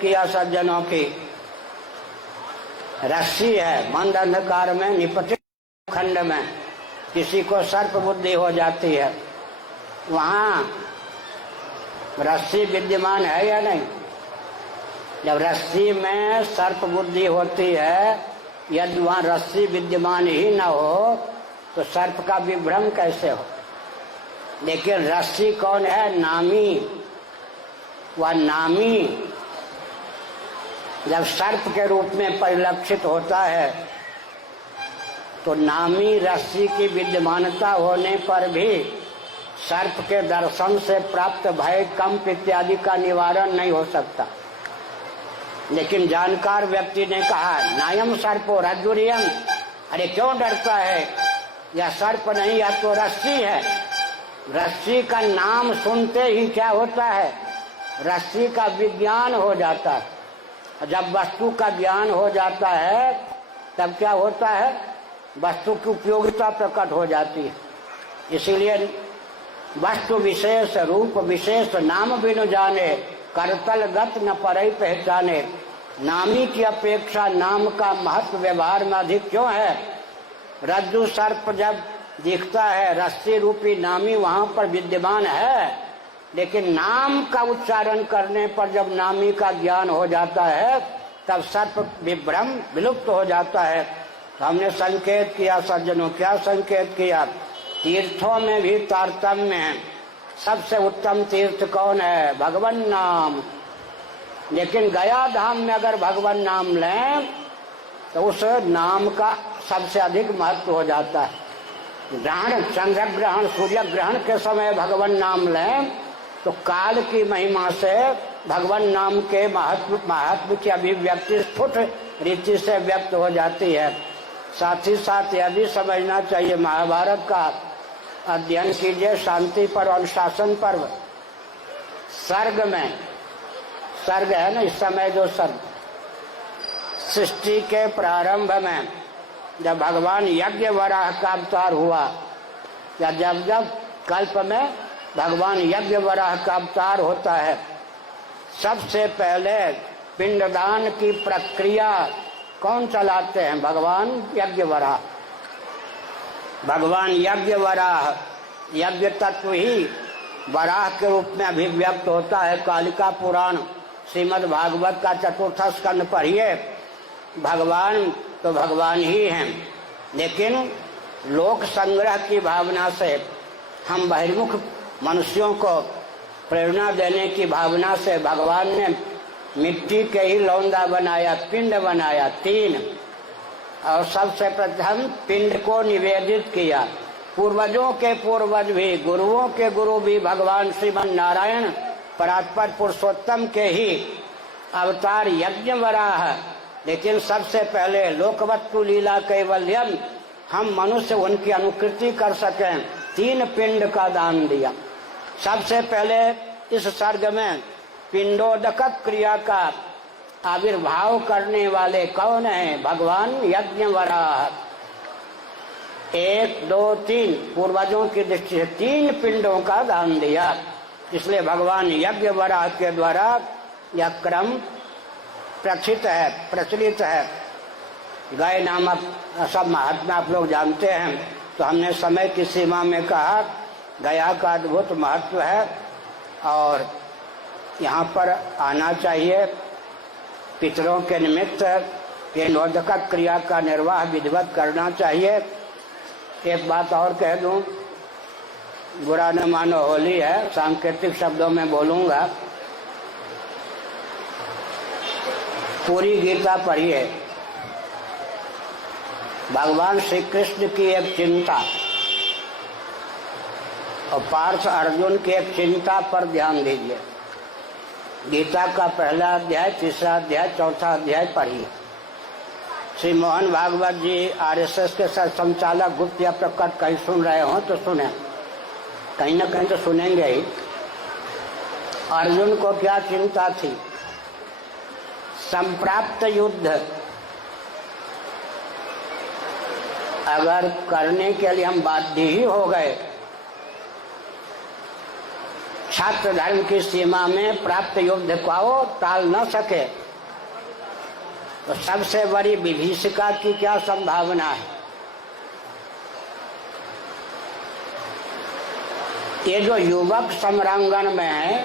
किया सज्जनों की। रस्सी है, मंद अंधकार में निपटित खंड में किसी को सर्प बुद्धि हो जाती है, वहां रस्सी विद्यमान है या नहीं? जब रस्सी में सर्प बुद्धि होती है, यदि वहां रस्सी विद्यमान ही न हो तो सर्प का विभ्रम कैसे हो? लेकिन रस्सी कौन है? नामी। वह नामी जब सर्प के रूप में परिलक्षित होता है तो नामी रस्सी की विद्यमानता होने पर भी सर्प के दर्शन से प्राप्त भय, कंप इत्यादि का निवारण नहीं हो सकता। लेकिन जानकार व्यक्ति ने कहा नायम सर्पो रज्जुरियम, अरे क्यों डरता है? यह सर्प नहीं, यह तो रस्सी है। रस्सी का नाम सुनते ही क्या होता है? रस्सी का विज्ञान हो जाता है। जब वस्तु का ज्ञान हो जाता है तब क्या होता है? वस्तु की उपयोगिता प्रकट हो जाती है। इसीलिए वस्तु विशेष रूप विशेष नाम बिनु जाने, करतल गत न परई पहचाने। नामी की अपेक्षा नाम का महत्व व्यवहार में अधिक क्यों है? रज्जु सर्प जब दिखता है, रस्सी रूपी नामी वहां पर विद्यमान है, लेकिन नाम का उच्चारण करने पर जब नामी का ज्ञान हो जाता है तब सर्प विभ्रम विलुप्त हो जाता है। तो हमने संकेत किया सज्जनों, क्या संकेत किया? तीर्थों में भी तारतम्य है। सबसे उत्तम तीर्थ कौन है? भगवान नाम। लेकिन गया धाम में अगर भगवान नाम लें तो उस नाम का सबसे अधिक महत्व हो जाता है। ग्रहण, चंद्र ग्रहण, सूर्य ग्रहण के समय भगवान नाम लें तो काल की महिमा से भगवान नाम के महत्व की अभिव्यक्ति स्फुट रीति से व्यक्त हो जाती है। साथ ही साथ यह भी समझना चाहिए, महाभारत का अध्ययन कीजिए, शांति पर्व, अनुशासन पर्व। सर्ग में, सर्ग है ना इस समय जो सर्ग, सृष्टि के प्रारंभ में जब भगवान यज्ञ वराह का अवतार हुआ, या जब जब कल्प में भगवान यज्ञ वराह का अवतार होता है, सबसे पहले पिंडदान की प्रक्रिया कौन चलाते हैं? भगवान यज्ञ वराह। भगवान यज्ञ वराह, यज्ञ तत्व ही वराह के रूप में अभिव्यक्त होता है। कालिका पुराण श्रीमद् भागवत का चतुर्थ स्कंद पढ़िए। भगवान तो भगवान ही हैं, लेकिन लोक संग्रह की भावना से हम बहिर्मुख मनुष्यों को प्रेरणा देने की भावना से भगवान ने मिट्टी के ही लौंदा बनाया, पिंड बनाया 3, और सबसे प्रथम पिंड को निवेदित किया। पूर्वजों के पूर्वज भी, गुरुओं के गुरु भी भगवान श्रीमन नारायण परात्पर पुरुषोत्तम के ही अवतार यज्ञ वराह। लेकिन सबसे पहले लोकवत्तु लीला कैवल्यम, हम मनुष्य उनकी अनुकृति कर सकें, 3 पिंड का दान दिया। सबसे पहले इस सर्ग में पिंडोदक क्रिया का आविर्भाव करने वाले कौन है? भगवान यज्ञ वराह। 1, 2, 3 पूर्वजों की दृष्टि से 3 पिंडों का दान दिया। इसलिए भगवान यज्ञ वराह के द्वारा यह क्रम प्रचलित है। गाय नामक सब महात्मा आप लोग जानते हैं, तो हमने समय की सीमा में कहा गया का अद्भुत महत्व है और यहाँ पर आना चाहिए। पितरों के निमित्त पिंडोदक क्रिया का निर्वाह विधिवत करना चाहिए। एक बात और कह दूं, बुरा न मानो, होली है, सांकेतिक शब्दों में बोलूंगा। पूरी गीता पढ़िए, भगवान श्री कृष्ण की एक चिंता और पार्थ अर्जुन की एक चिंता पर ध्यान दीजिए। गीता का पहला अध्याय, तीसरा अध्याय, चौथा अध्याय पढ़िए। श्री मोहन भागवत जी आरएसएस के संचालक गुप्त या प्रकट कहीं सुन रहे हो तो सुने, कहीं ना कहीं तो सुनेंगे ही। अर्जुन को क्या चिंता थी? संप्राप्त युद्ध अगर करने के लिए हम बाध्य ही हो गए, छात्र धर्म की सीमा में प्राप्त युद्ध को टाल न सके तो सबसे बड़ी विभीषिका की क्या संभावना है। ये जो युवक सम्रांगण में है,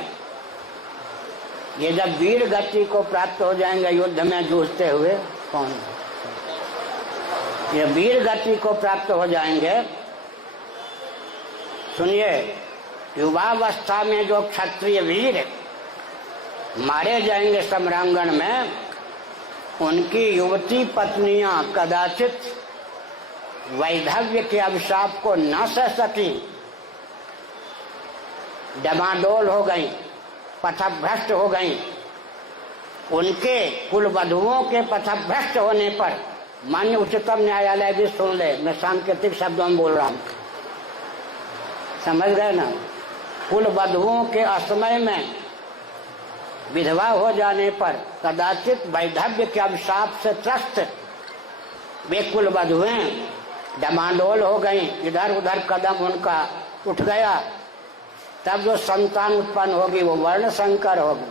ये जब वीर गति को प्राप्त हो जाएंगे युद्ध में जूझते हुए, कौन ये वीर गति को प्राप्त हो जाएंगे। सुनिए, युवावस्था में जो क्षत्रिय वीर मारे जाएंगे सम्रांगण में, उनकी युवती पत्नियां कदाचित वैधव्य के अभिशाप को न सह सकी, डमाडोल हो गई, पथभ्रष्ट हो गई। उनके कुलवधुओं के पथभ्रष्ट होने पर माननीय उच्चतम न्यायालय भी सुन ले, मैं सांकेतिक शब्दों में बोल रहा हूं, समझ गए ना। कुलवधुओं के असमय में विधवा हो जाने पर कदाचित वैधव्य के अभिशाप से त्रस्त वे कुलवधुएं डमाडोल हो गई, इधर उधर कदम उनका उठ गया, तब जो संतान उत्पन्न होगी वो वर्ण संकर होगी।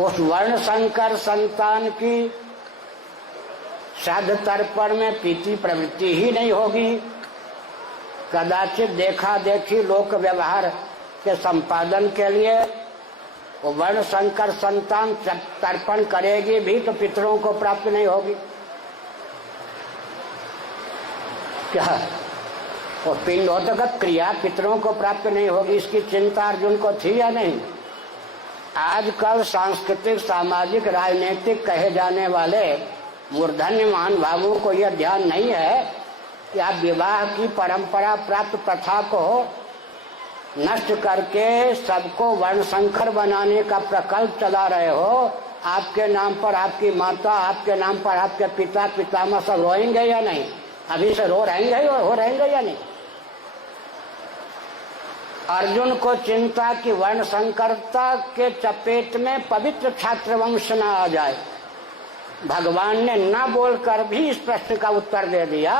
उस वर्ण संकर संतान की श्राद्ध तर्पण में प्रीति प्रवृत्ति ही नहीं होगी। कदाचित देखा देखी लोक व्यवहार के संपादन के लिए वो वर्ण संकर संतान तर्पण करेगी भी तो पितरों को प्राप्त नहीं होगी। क्या वो पिंडोदक क्रिया पितरों को प्राप्त नहीं होगी, इसकी चिंता अर्जुन को थी या नहीं। आजकल सांस्कृतिक सामाजिक राजनीतिक कहे जाने वाले मूर्धन्य महानुभावों को यह ध्यान नहीं है कि आप विवाह की परंपरा प्राप्त प्रथा को नष्ट करके सबको वर्णशंकर बनाने का प्रकल्प चला रहे हो। आपके नाम पर आपकी माता, आपके नाम पर आपके पिता पितामह सब रोएंगे या नहीं? अभी से रो रहेंगे और हो रहेंगे या नहीं? अर्जुन को चिंता कि वर्ण संकरता के चपेट में पवित्र छात्र वंश न आ जाए। भगवान ने न बोलकर भी इस प्रश्न का उत्तर दे दिया।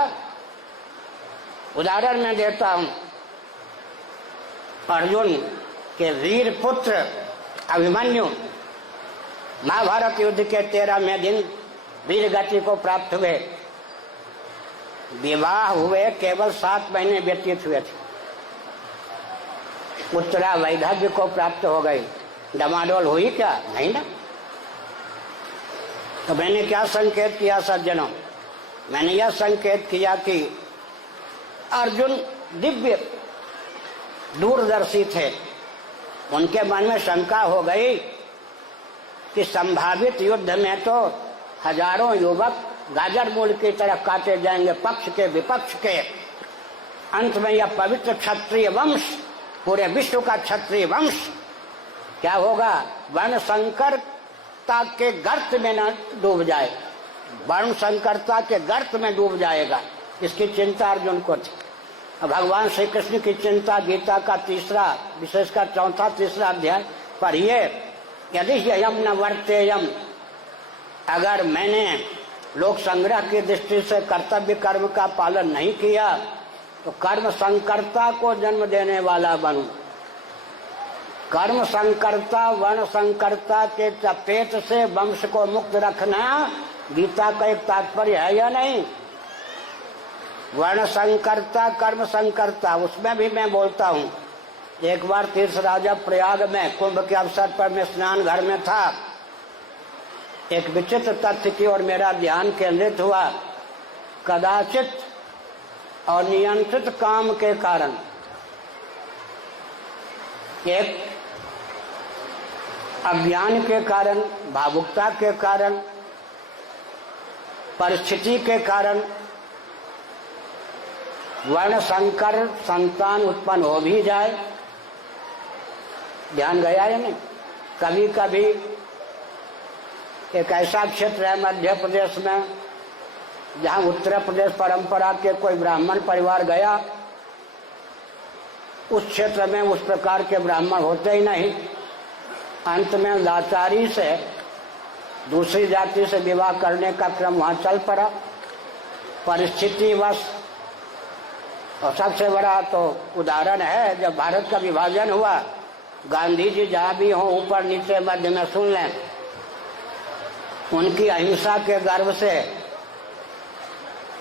उदाहरण मैं देता हूं, अर्जुन के वीर पुत्र अभिमन्यु महाभारत युद्ध के 13वें दिन वीर गति को प्राप्त हुए। विवाह हुए केवल 7 महीने व्यतीत हुए थे, उत्तरा वैधव्य को प्राप्त हो गई। डमाडोल हुई क्या? नहीं ना। तो मैंने क्या संकेत किया सज्जनों? मैंने यह संकेत किया कि अर्जुन दिव्य दूरदर्शी थे। उनके मन में शंका हो गई कि संभावित युद्ध में तो हजारों युवक गाजर मूल की तरह काटे जाएंगे, पक्ष के विपक्ष के। अंत में यह पवित्र क्षत्रिय वंश, पूरे विश्व का क्षत्रिय वंश क्या होगा? वर्ण संकरता के गर्त में न डूब जाए, वर्ण संकरता के गर्त में डूब जाएगा। इसकी चिंता अर्जुन को थी। भगवान श्री कृष्ण की चिंता गीता का तीसरा, विशेषकर चौथा तीसरा अध्याय पढ़िए। यदि यम न वर्तेयम, अगर मैंने लोक संग्रह की दृष्टि से कर्तव्य कर्म का पालन नहीं किया तो कर्म संकरता को जन्म देने वाला बनूं। कर्म संकरता वर्ण संकरता के चपेट से वंश को मुक्त रखना गीता का एक तात्पर्य है या नहीं? वर्ण संकरता कर्म संकरता, उसमें भी मैं बोलता हूँ। एक बार तीर्थ राजा प्रयाग में कुंभ के अवसर पर मैं स्नान घर में था। एक विचित्र तथ्य की ओर मेरा ध्यान केंद्रित हुआ। कदाचित अनियंत्रित काम के कारण, एक अज्ञान के कारण, भावुकता के कारण, परिस्थिति के कारण वर्ण संकर संतान उत्पन्न हो भी जाए। ध्यान गया या नहीं? कभी कभी एक ऐसा क्षेत्र है मध्य प्रदेश में जहाँ उत्तर प्रदेश परंपरा के कोई ब्राह्मण परिवार गया, उस क्षेत्र में उस प्रकार के ब्राह्मण होते ही नहीं। अंत में लाचारी से दूसरी जाति से विवाह करने का क्रम वहाँ चल पड़ा। परिस्थितिवश और सबसे बड़ा तो उदाहरण है जब भारत का विभाजन हुआ, गांधी जी जहाँ भी हों, ऊपर नीचे मध्य में सुन लें, उनकी अहिंसा के गर्भ से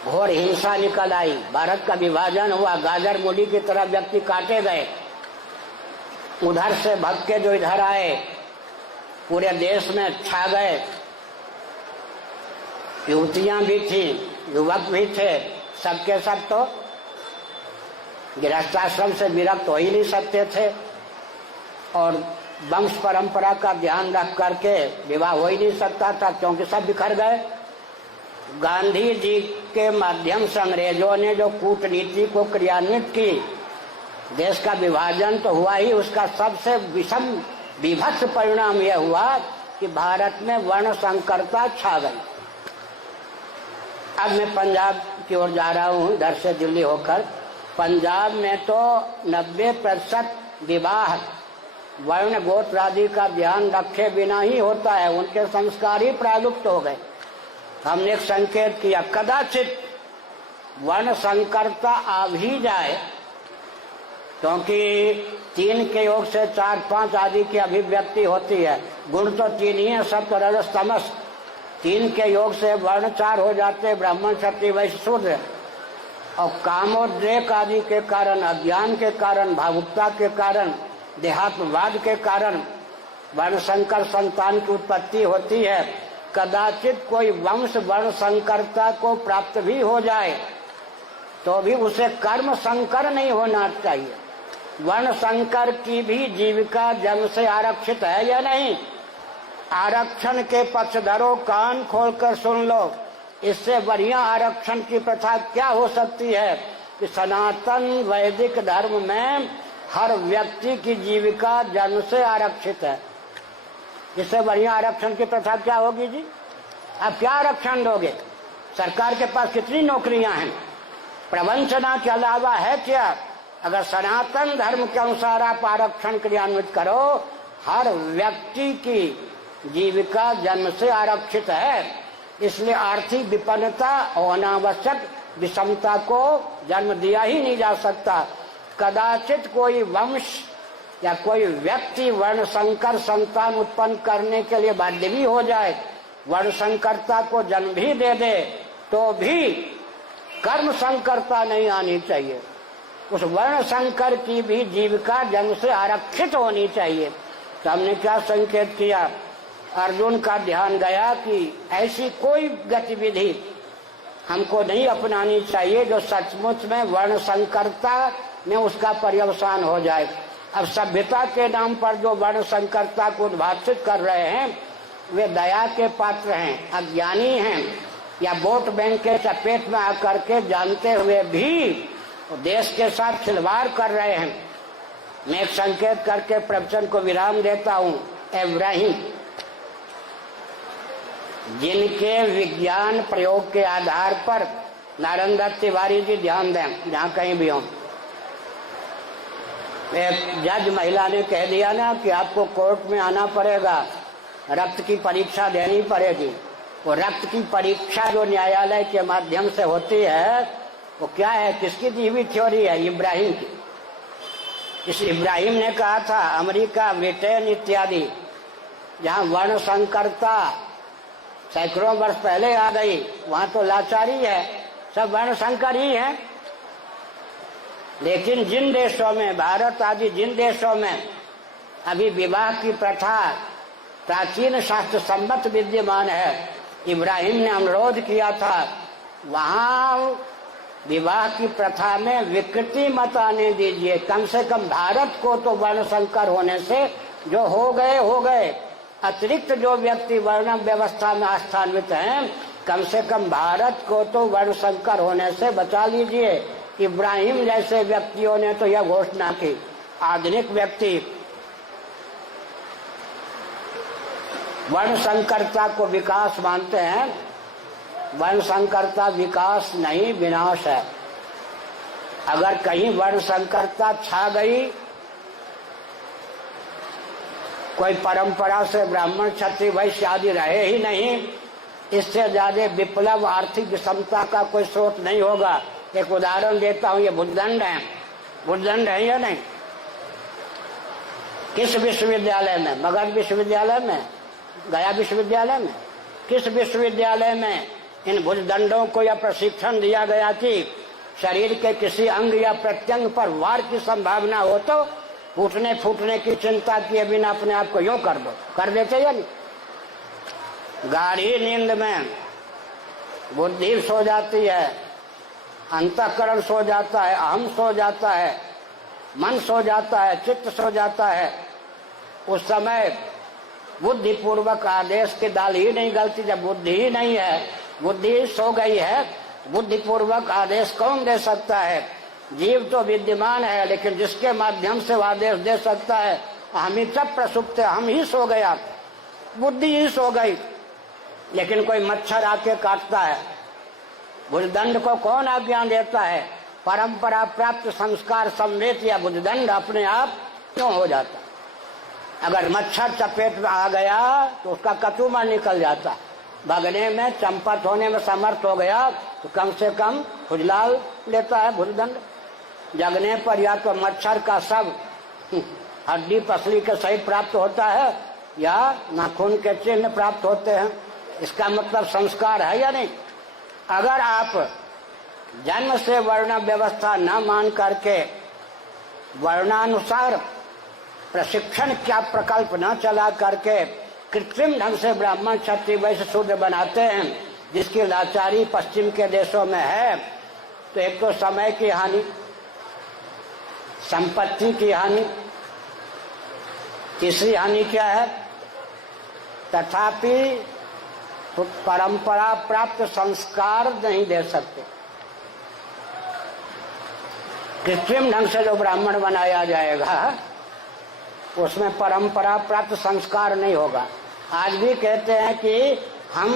घोर हिंसा निकल आई। भारत का विभाजन हुआ, गाजर मूली की तरह व्यक्ति काटे गए, उधर से भग के जो इधर आए पूरे देश में छा गए। युवतियां भी थी, युवक भी थे, सबके सब तो गृहस्थाश्रम से विरक्त हो ही नहीं सकते थे और वंश परंपरा का ध्यान रख करके विवाह हो ही नहीं सकता था, क्योंकि सब बिखर गए। गांधी जी के माध्यम से अंग्रेजों ने जो कूटनीति को क्रियान्वित की, देश का विभाजन तो हुआ ही, उसका सबसे विषम विभत्स परिणाम यह हुआ कि भारत में वर्ण संकरता छा गई। अब मैं पंजाब की ओर जा रहा हूँ, इधर से दिल्ली होकर। पंजाब में तो 90% विवाह वर्ण गोत्र आदि का ध्यान रखे बिना ही होता है, उनके संस्कार ही प्रालुप्त हो गए। हमने एक संकेत किया, कदाचित वर्ण संकरता आ भी जाए, क्योंकि 3 के योग से 4, 5 आदि की अभिव्यक्ति होती है। गुण तो 3 ही है, सत्व रजस तमस। 3 के योग से वर्ण 4 हो जाते, ब्राह्मण क्षत्रिय वैश्य शूद्र। और कामोद्रेक आदि के कारण, अज्ञान के कारण, भावुकता के कारण, देहात्मवाद के कारण वर्ण संकर संतान की उत्पत्ति होती है। कदाचित कोई वंश वर्ण संकरता को प्राप्त भी हो जाए तो भी उसे कर्म संकर नहीं होना चाहिए। वर्ण संकर की भी जीविका जन्म से आरक्षित है या नहीं? आरक्षण के पक्षधरों, कान खोलकर सुन लो, इससे बढ़िया आरक्षण की प्रथा क्या हो सकती है कि सनातन वैदिक धर्म में हर व्यक्ति की जीविका जन्म से आरक्षित है। इससे बढ़िया आरक्षण की प्रथा क्या होगी जी? आप क्या आरक्षण दोगे? सरकार के पास कितनी नौकरियां हैं, प्रवंचना के अलावा है क्या? अगर सनातन धर्म के अनुसार आप आरक्षण क्रियान्वित करो, हर व्यक्ति की जीविका जन्म से आरक्षित है, इसलिए आर्थिक विपन्नता और अनावश्यक विषमता को जन्म दिया ही नहीं जा सकता। कदाचित कोई वंश या कोई व्यक्ति वर्ण संकर संतान उत्पन्न करने के लिए बाध्य भी हो जाए, वर्ण संकरता को जन्म भी दे दे, तो भी कर्म संकरता नहीं आनी चाहिए। उस वर्ण संकर की भी जीविका जन्म से आरक्षित होनी चाहिए। तो हमने क्या संकेत किया? अर्जुन का ध्यान गया कि ऐसी कोई गतिविधि हमको नहीं अपनानी चाहिए जो सचमुच में वर्ण संकरता में उसका पर्यवसान हो जाए। अब सभ्यता के नाम पर जो वर्ण संकरता को उद्भाषित कर रहे हैं वे दया के पात्र हैं, अज्ञानी हैं, या वोट बैंक के चपेट में आकर के जानते हुए भी देश के साथ खिलवाड़ कर रहे हैं। मैं एक संकेत करके प्रवचन को विराम देता हूँ। इब्राहिम, जिनके विज्ञान प्रयोग के आधार पर, नारायण दत्त तिवारी जी ध्यान दें जहाँ कहीं भी हों, एक जज महिला ने कह दिया ना कि आपको कोर्ट में आना पड़ेगा, रक्त की परीक्षा देनी पड़ेगी। वो रक्त की परीक्षा जो न्यायालय के माध्यम से होती है वो क्या है, किसकी दी हुई थ्योरी है? इब्राहिम की। इस इब्राहिम ने कहा था अमेरिका, ब्रिटेन इत्यादि जहाँ वर्ण संकरता सैकड़ों वर्ष पहले आ गई, वहां तो लाचारी है, सब वर्ण संकर ही है। लेकिन जिन देशों में, भारत आदि जिन देशों में अभी विवाह की प्रथा प्राचीन शास्त्र सम्मत विद्यमान है, इब्राहिम ने अनुरोध किया था वहां विवाह की प्रथा में विकृति मत आने दीजिए। कम से कम भारत को तो वर्ण संकर होने से जो हो गए, अतिरिक्त जो व्यक्ति वर्ण व्यवस्था में स्थान्वित हैं, कम से कम भारत को तो वर्ण संकर होने से बचा लीजिए। इब्राहिम जैसे व्यक्तियों ने तो यह घोषणा की। आधुनिक व्यक्ति वर्ण संकरता को विकास मानते हैं। वर्ण संकरता विकास नहीं, विनाश है। अगर कहीं वर्ण संकरता छा गई, कोई परंपरा से ब्राह्मण क्षत्रिय वैश्य आदि रहे ही नहीं, इससे ज्यादा विप्लव आर्थिक विषमता का कोई स्रोत नहीं होगा। एक उदाहरण देता हूं, ये भुजदंड है, भुजदंड है या नहीं? किस विश्वविद्यालय में? मगध विश्वविद्यालय में, गया विश्वविद्यालय में, किस विश्वविद्यालय में इन भुजदंडों को यह प्रशिक्षण दिया गया कि शरीर के किसी अंग या प्रत्यंग पर वार की संभावना हो तो फूटने फूटने की चिंता किए बिना अपने आप को यूं कर दो, कर देते या नहीं? गाढ़ी नींद में बुद्धि सो जाती है, अंतःकरण सो जाता है, अहम सो जाता है, मन सो जाता है, चित्त सो जाता है। उस समय बुद्धि पूर्वक आदेश की दाल ही नहीं गलती। जब बुद्धि ही नहीं है, बुद्धि सो गई है, बुद्धि पूर्वक आदेश कौन दे सकता है? जीव तो विद्यमान है, लेकिन जिसके माध्यम से वो आदेश दे सकता है हम ही सब प्रसुप्त है, हम ही सो गया, बुद्धि ही सो गई। लेकिन कोई मच्छर आके काटता है, भुजदंड को कौन आज्ञा देता है? परंपरा प्राप्त संस्कार संवेद या भुजदंड अपने आप क्यों हो जाता? अगर मच्छर चपेट में आ गया तो उसका कचूमर निकल जाता, भगने में चंपत होने में समर्थ हो गया तो कम से कम खुजलाल लेता है भुजदंड। जगने पर या तो मच्छर का सब हड्डी पसली के सहित प्राप्त होता है या नाखून के चिन्ह प्राप्त होते हैं। इसका मतलब संस्कार है या नहीं? अगर आप जन्म से वर्ण व्यवस्था न मान करके वर्णानुसार प्रशिक्षण क्या प्रकल्प न चला करके कृत्रिम ढंग से ब्राह्मण क्षत्रिय वैश्य शूद्र बनाते हैं, जिसकी लाचारी पश्चिम के देशों में है, तो एक तो समय की हानि, संपत्ति की हानि, तीसरी हानि क्या है? तथापि तो परंपरा प्राप्त संस्कार नहीं दे सकते। कृत्रिम ढंग से जो ब्राह्मण बनाया जाएगा उसमें परंपरा प्राप्त संस्कार नहीं होगा। आज भी कहते हैं कि हम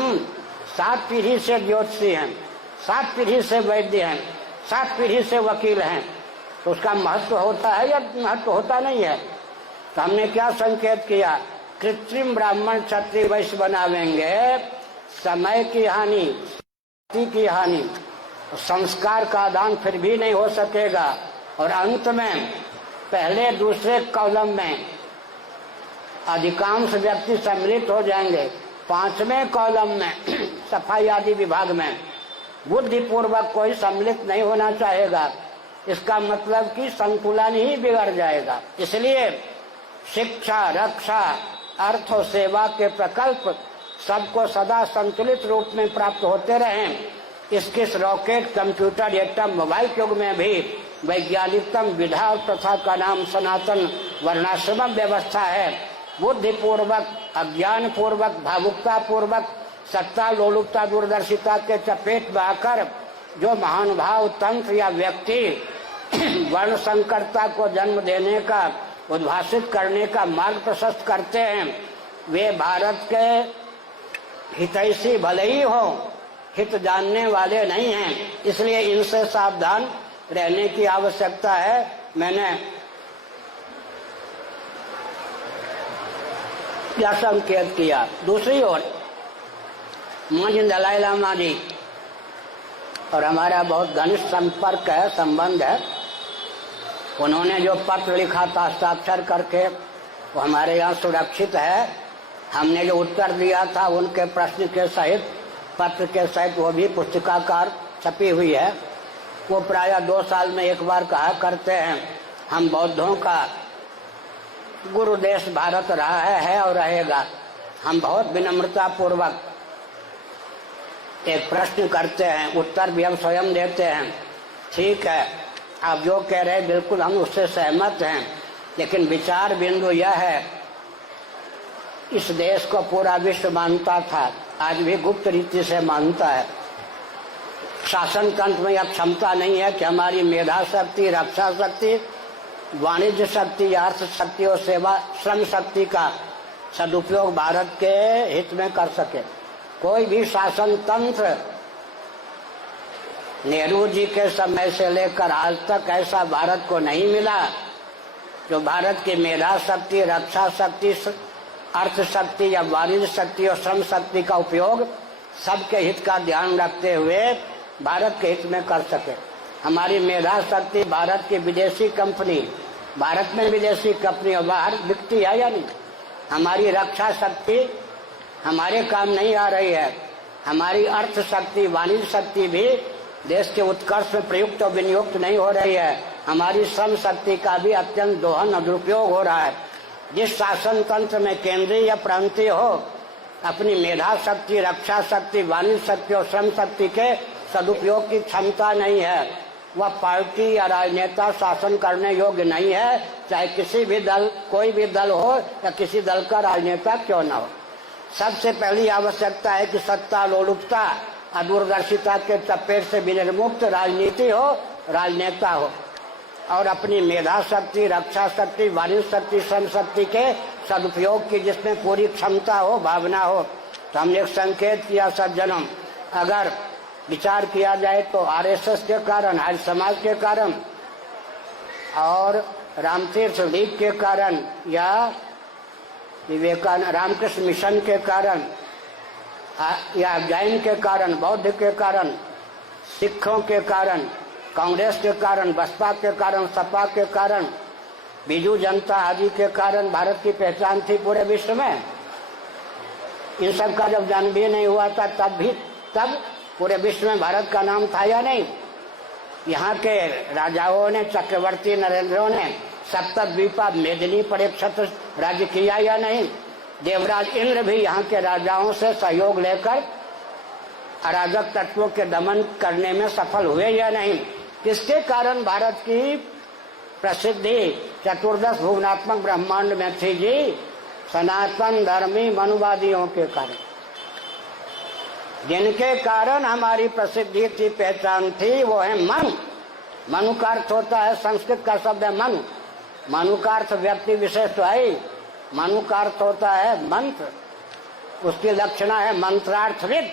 7 पीढ़ी से ज्योतिषी हैं, 7 पीढ़ी से वैद्य हैं, 7 पीढ़ी से वकील हैं, तो उसका महत्व होता है या महत्व होता नहीं है? तो हमने क्या संकेत किया? कृत्रिम ब्राह्मण क्षत्रिय वैश्य बनावेंगे, समय की हानि, की हानि, संस्कार का आदान फिर भी नहीं हो सकेगा, और अंत में पहले दूसरे कॉलम में अधिकांश व्यक्ति सम्मिलित हो जाएंगे, 5वें कॉलम में सफाई आदि विभाग में बुद्धि पूर्वक कोई सम्मिलित नहीं होना चाहेगा। इसका मतलब कि संतुलन ही बिगड़ जाएगा। इसलिए शिक्षा, रक्षा, अर्थ और सेवा के प्रकल्प सबको सदा संतुलित रूप में प्राप्त होते रहें। इस रॉकेट, कंप्यूटर, एटम, मोबाइल के युग में भी वैज्ञानिकतम विधा और प्रथा का नाम सनातन वर्णाश्रम व्यवस्था है। बुद्धि पूर्वक, अज्ञान पूर्वक, भावुकता पूर्वक, सत्ता, लोलुपता, दूरदर्शिता के चपेट में आकर जो महानुभाव तंत्र या व्यक्ति वर्ण संकरता को जन्म देने का, उद्भाषित करने का मार्ग प्रशस्त करते हैं, वे भारत के हितैषी भले ही हो, हित जानने वाले नहीं हैं। इसलिए इनसे सावधान रहने की आवश्यकता है। मैंने क्या संकेत किया? दूसरी ओर मुझे दलाई लामा जी और हमारा बहुत घनिष्ठ संपर्क है, संबंध है। उन्होंने जो पत्र लिखा था हस्ताक्षर करके, वो हमारे यहाँ सुरक्षित है। हमने जो उत्तर दिया था उनके प्रश्न के सहित, पत्र के सहित, वो भी पुस्तिकाकार छपी हुई है। वो प्रायः 2 साल में एक बार कहा करते हैं, हम बौद्धों का गुरु देश भारत रहा है और रहेगा। हम बहुत विनम्रता पूर्वक एक प्रश्न करते हैं, उत्तर भी हम स्वयं देते हैं। ठीक है, आप जो कह रहे हैं बिल्कुल हम उससे सहमत हैं, लेकिन विचार बिंदु यह है, इस देश को पूरा विश्व मानता था, आज भी गुप्त रीति से मानता है। शासन तंत्र में यह क्षमता नहीं है कि हमारी मेधा शक्ति, रक्षा शक्ति, वाणिज्य शक्ति, अर्थ शक्ति और सेवा श्रम शक्ति का सदुपयोग भारत के हित में कर सके। कोई भी शासन तंत्र नेहरू जी के समय से लेकर आज तक ऐसा भारत को नहीं मिला जो भारत की मेधा शक्ति, रक्षा शक्ति, अर्थ शक्ति या वाणिज्य शक्ति और श्रम शक्ति का उपयोग सबके हित का ध्यान रखते हुए भारत के हित में कर सके। हमारी मेधा शक्ति भारत की विदेशी कंपनी, भारत में विदेशी कंपनी और बाहर बिकती है या नहीं? हमारी रक्षा शक्ति हमारे काम नहीं आ रही है। हमारी अर्थ शक्ति, वाणिज्य शक्ति भी देश के उत्कर्ष में प्रयुक्त और विनियुक्त नहीं हो रही है। हमारी श्रम शक्ति का भी अत्यंत दोहन और दुरुपयोग हो रहा है। जिस शासन तंत्र में केंद्रीय या प्रांतीय हो, अपनी मेधा शक्ति, रक्षा शक्ति, वाणिज्य शक्ति और श्रम शक्ति के सदुपयोग की क्षमता नहीं है, वह पार्टी या राजनेता शासन करने योग्य नहीं है, चाहे किसी भी दल, कोई भी दल हो या किसी दल का राजनेता क्यों न हो। सबसे पहली आवश्यकता है कि सत्ता लोलुपता और दूरदर्शिता के चपेट से विनिर्मुक्त राजनीति हो, राजनेता हो और अपनी मेधा शक्ति, रक्षा शक्ति, वाणिज्य शक्ति, श्रम शक्ति के सदुपयोग की जिसमें पूरी क्षमता हो, भावना हो। तो हमने एक संकेत किया सज्जनों, अगर विचार किया जाए तो आरएसएस के कारण, आर्य समाज के कारण और रामतीर्थ लीग के कारण या विवेकानंद रामकृष्ण मिशन के कारण या जैन के कारण, बौद्ध के कारण, सिखों के कारण, कांग्रेस के कारण, बसपा के कारण, सपा के कारण, बीजू जनता आदि के कारण भारत की पहचान थी पूरे विश्व में। इन सब का जब जन्म भी नहीं हुआ था तब पूरे विश्व में भारत का नाम था या नहीं? यहाँ के राजाओं ने, चक्रवर्ती नरेंद्रों ने सप्तद्वीपा मेदिनी पर एक छत्र राज्य किया या नहीं? देवराज इंद्र भी यहाँ के राजाओं से सहयोग लेकर अराजक तत्वों के दमन करने में सफल हुए या नहीं? किसके कारण भारत की प्रसिद्धि चतुर्दश भुवनात्मक ब्रह्मांड में थी जी? सनातन धर्मी मनुवादियों के कारण, जिनके कारण हमारी प्रसिद्धि थी, पहचान थी, वो है मन। मनु का अर्थ होता है, संस्कृत का शब्द है मनु। मनु का अर्थ व्यक्ति विशेष तो है, मनु का अर्थ होता है मंत्र, उसकी लक्षणा है मंत्रार्थविद,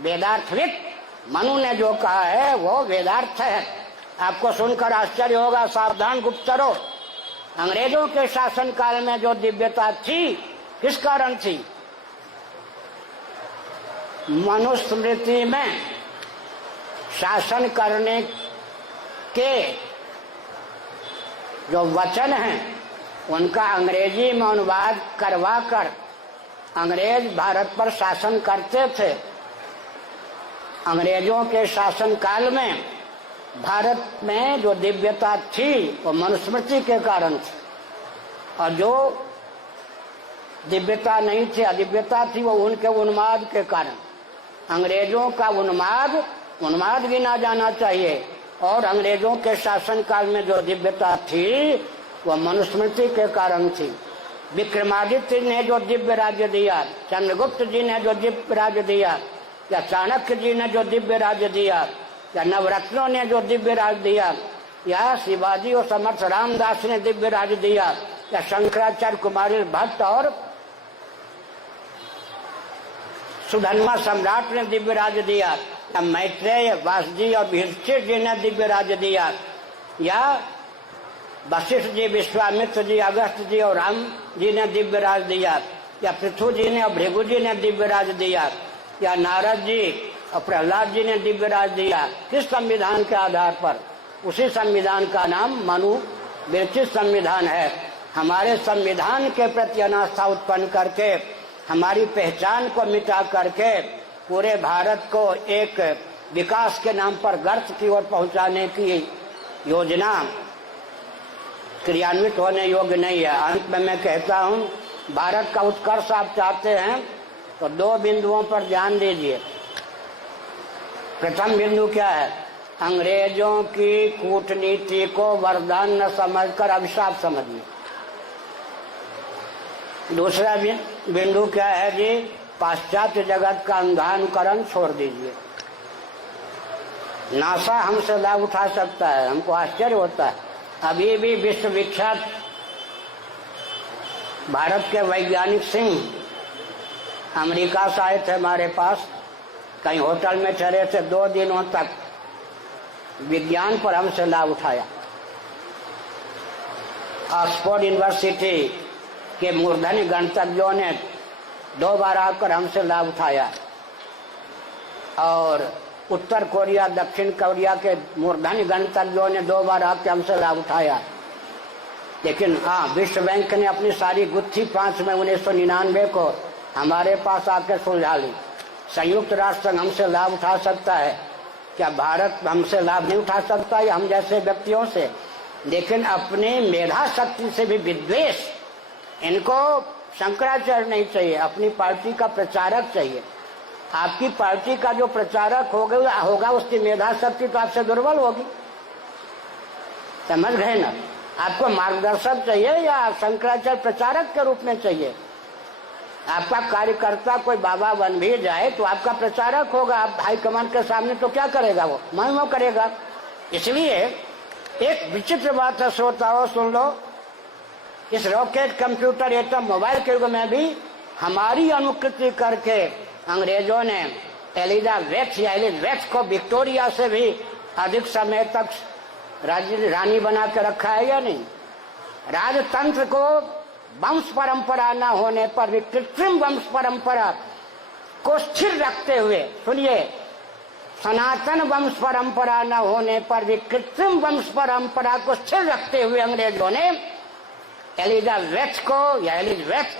वेदार्थविद। मनु ने जो कहा है वो वेदार्थ है। आपको सुनकर आश्चर्य होगा, सावधान गुप्तरों, अंग्रेजों के शासन काल में जो दिव्यता थी, किस कारण थी? मनुस्मृति में शासन करने के जो वचन हैं उनका अंग्रेजी में अनुवाद करवाकर अंग्रेज भारत पर शासन करते थे। अंग्रेजों के शासन काल में भारत में जो दिव्यता थी वो मनुस्मृति के कारण थी, और जो दिव्यता नहीं थी, अदिव्यता थी, वो उनके उन्माद के कारण। अंग्रेजों का उन्माद गिना जाना चाहिए, और अंग्रेजों के शासन काल में जो दिव्यता थी वह मनुस्मृति के कारण थी। विक्रमादित्य ने जो दिव्य राज्य दिया, चंद्रगुप्त जी ने जो दिव्य राज्य दिया, या चाणक्य जी ने जो दिव्य राज्य दिया, या नवरत्नों ने जो दिव्य राज्य दिया, या शिवाजी और समर्थ रामदास ने दिव्य राज्य दिया, या शंकराचार्य, कुमारी भट्ट और सुधन्वा सम्राट ने दिव्य राज्य दिया, या मैत्रेय, वासजी और युधिष्ठिर जी ने दिव्य राज्य दिया, या वशिष्ठ जी, विश्वामित्र जी, अगस्त जी और राम जी ने दिव्य राज दिया, या पृथु जी ने और भृगु जी ने दिव्य राज दिया, या नारद जी और प्रहलाद जी ने दिव्य राज दिया। किस संविधान के आधार पर? उसी संविधान का नाम मनु विरचित संविधान है। हमारे संविधान के प्रति अनास्था उत्पन्न करके, हमारी पहचान को मिटा करके पूरे भारत को एक विकास के नाम पर गर्त की ओर पहुंचाने की योजना क्रियान्वित होने योग्य नहीं है। अंत में मैं कहता हूं, भारत का उत्कर्ष आप चाहते हैं तो दो बिंदुओं पर ध्यान दीजिए। प्रथम बिंदु क्या है? अंग्रेजों की कूटनीति को वरदान न समझकर अभिशाप समझिए। दूसरा बिंदु क्या है जी? पाश्चात्य जगत का अंधानुकरण छोड़ दीजिए। नासा हमसे लाभ उठा सकता है, हमको आश्चर्य होता है। अभी भी विश्व विख्यात भारत के वैज्ञानिक सिंह अमेरिका से आए थे हमारे पास, कहीं होटल में ठहरे थे, 2 दिनों तक विज्ञान पर हमसे लाभ उठाया। ऑक्सफोर्ड यूनिवर्सिटी के मूर्धन्य गणतज्ञों ने 2 बार आकर हमसे लाभ उठाया, और उत्तर कोरिया, दक्षिण कोरिया के मूर्धन्य गणतज्ञों ने 2 बार आके हमसे लाभ उठाया, लेकिन हाँ, विश्व बैंक ने अपनी सारी गुत्थी 5 मई 1999 को हमारे पास आकर सुलझा ली। संयुक्त राष्ट्र संघ हमसे लाभ उठा सकता है क्या? भारत हमसे लाभ नहीं उठा सकता है, हम जैसे व्यक्तियों से। लेकिन अपने मेधा शक्ति से भी विद्वेष, इनको शंकराचार्य नहीं चाहिए, अपनी पार्टी का प्रचारक चाहिए। आपकी पार्टी का जो प्रचारक होगा उसकी मेधा शक्ति तो आपसे दुर्बल होगी, समझ गए ना? आपको मार्गदर्शक चाहिए या शंकराचार्य प्रचारक के रूप में चाहिए? आपका कार्यकर्ता कोई बाबा बन भी जाए तो आपका प्रचारक होगा। आप हाईकमान के सामने तो क्या करेगा? वो महिमा करेगा। इसलिए एक विचित्र बात है श्रोताओं, सुन लो, इस रॉकेट, कंप्यूटर, एटम, मोबाइल के युग में भी हमारी अनुकृति करके अंग्रेजों ने एलिजाबेथ को विक्टोरिया से भी अधिक समय तक रानी बना के रखा है या नहीं? राजतंत्र को वंश परंपरा न होने पर भी कृत्रिम वंश परंपरा को स्थिर रखते हुए, सुनिए, सनातन वंश परंपरा न होने पर भी कृत्रिम वंश परंपरा को स्थिर रखते हुए अंग्रेजों ने एलिजाबेथ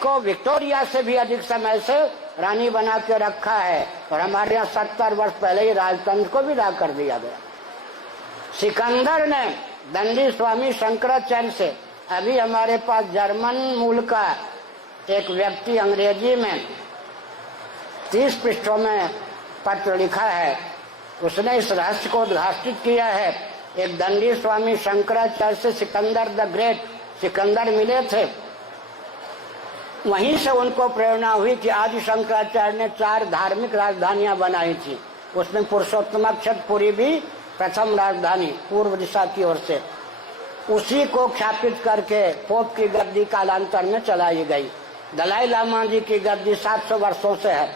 को विक्टोरिया से भी अधिक समय से रानी बना के रखा है। और हमारे यहाँ 70 वर्ष पहले ही राजतंत्र को विदा कर दिया गया। सिकंदर ने दंडी स्वामी शंकराचार्य से, अभी हमारे पास जर्मन मूल का एक व्यक्ति अंग्रेजी में 30 पृष्ठों में पत्र लिखा है, उसने इस रहस्य को उद्घाटित किया है। एक दंडी स्वामी शंकराचार्य से सिकंदर द ग्रेट, सिकंदर मिले थे, वहीं से उनको प्रेरणा हुई कि आदि शंकराचार्य ने 4 धार्मिक राजधानियां बनाई थी, उसमें पुरुषोत्तमाक्षरपुरी भी प्रथम राजधानी पूर्व दिशा की ओर से, उसी को ख्यापित करके पोप की गद्दी कालांतर में चलाई गई। दलाई लामा जी की गद्दी 700 वर्षों से है,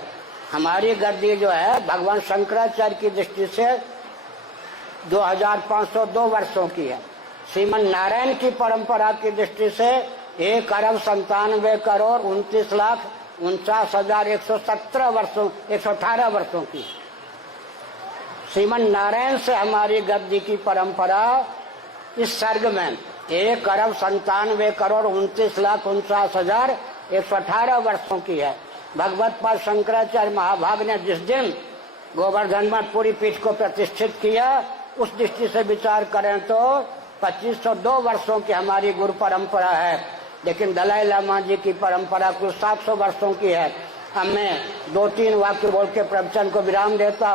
हमारी गद्दी जो है भगवान शंकराचार्य की दृष्टि से 2502 वर्षों की है। श्रीमन नारायण की परंपरा की दृष्टि से 1,97,29,49,117 वर्षों 118 वर्षों की। श्रीमन नारायण से हमारी गद्दी की परंपरा इस सर्ग में 1,97,29,49,118 वर्षों की है। भगवत पाद शंकराचार्य महाभाग ने जिस दिन गोवर्धन में पूरी पीठ को प्रतिष्ठित किया, उस दृष्टि से विचार करें तो 2502 वर्षों की हमारी गुरु परंपरा है। लेकिन दलाई लामा जी की परंपरा कुल 700 वर्षों की है। अब मैं 2-3 वाक्य बोल के प्रवचन को विराम देता हूँ।